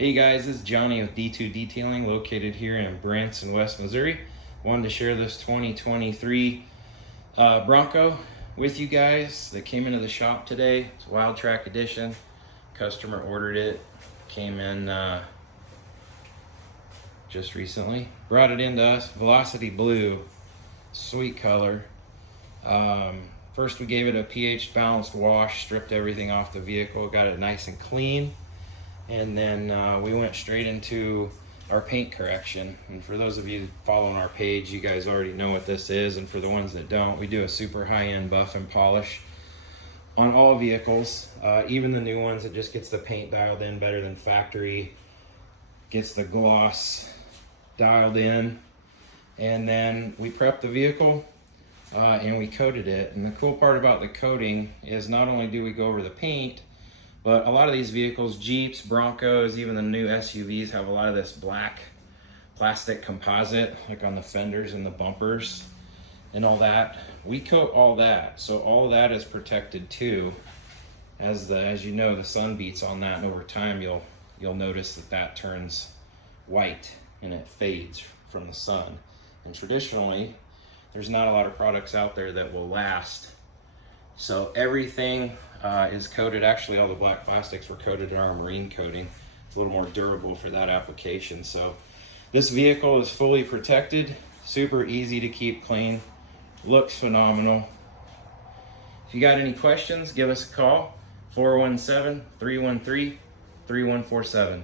Hey guys, this is Johnny with D2 Detailing, located here in Branson, West Missouri. Wanted to share this 2023 Bronco with you guys that came into the shop today. It's a Wild Track Edition. Customer ordered it, came in just recently. Brought it into us, Velocity Blue, sweet color. First we gave it a pH balanced wash, stripped everything off the vehicle, got it nice and clean. And then we went straight into our paint correction. And for those of you following our page, you guys already know what this is. And for the ones that don't, we do a super high-end buff and polish on all vehicles. Even the new ones, it just gets the paint dialed in better than factory. Gets the gloss dialed in. And then we prep the vehicle and we coated it. And the cool part about the coating is not only do we go over the paint, but a lot of these vehicles, Jeeps, Broncos, even the new SUVs have a lot of this black plastic composite, like on the fenders and the bumpers and all that. We coat all that, so all of that is protected too. As you know, the sun beats on that, and over time you'll notice that turns white and it fades from the sun. And traditionally, there's not a lot of products out there that will last. So everything is coated. Actually, all the black plastics were coated in our marine coating. It's a little more durable for that application. So this vehicle is fully protected, super easy to keep clean, looks phenomenal. If you got any questions, give us a call, 417-313-3147.